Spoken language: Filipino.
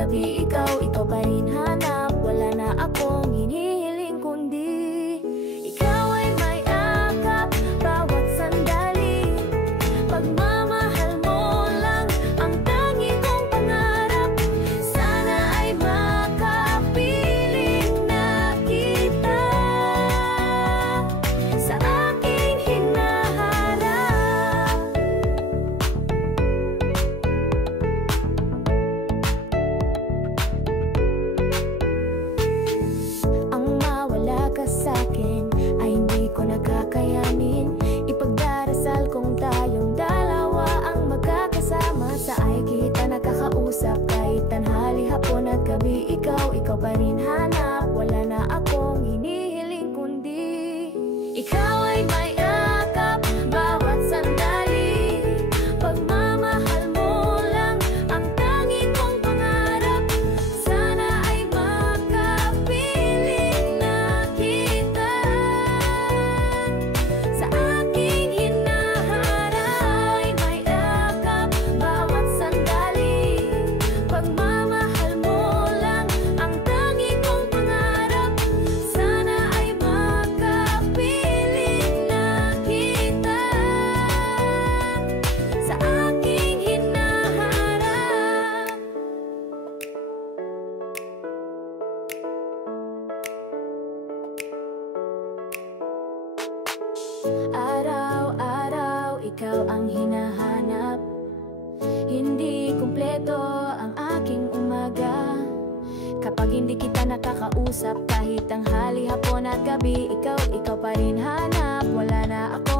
gabi ikaw pa rin hanap. Wala na akong hinihiling kundi ikaw ay may akap bawat sandali. Pagmamahal mo lang ang tangi kong pangarap. Sana ay makapiling na kita sa aking hinaharap. Ang mawala ka sa'kin ay hindi ko nakakayanin. Ipagdarasal kong tayong dalawa ang magkakasama. Sa ay kita nakakausap kahit tanghali, hapon at gabi. Ikaw pa rin hanap. Wala na akong hinihiling kundi ikaw ay may akap bawat sandali. Pagmamahal mo lang ang tangi kong pangarap. Sana ay makapiling na kita sa aking hinaharap. May akap bawat sandali. Pagmamahal mo lang ang tangi kong pangarap. Sana ay makapiling na kita sa aking hinaharap. Araw-araw ikaw ang hinahanap. Hindi kumpleto ang aking umaga kapag hindi kita nakakausap kahit tanghali, hapon at gabi. Ikaw pa rin hanap. Wala na ako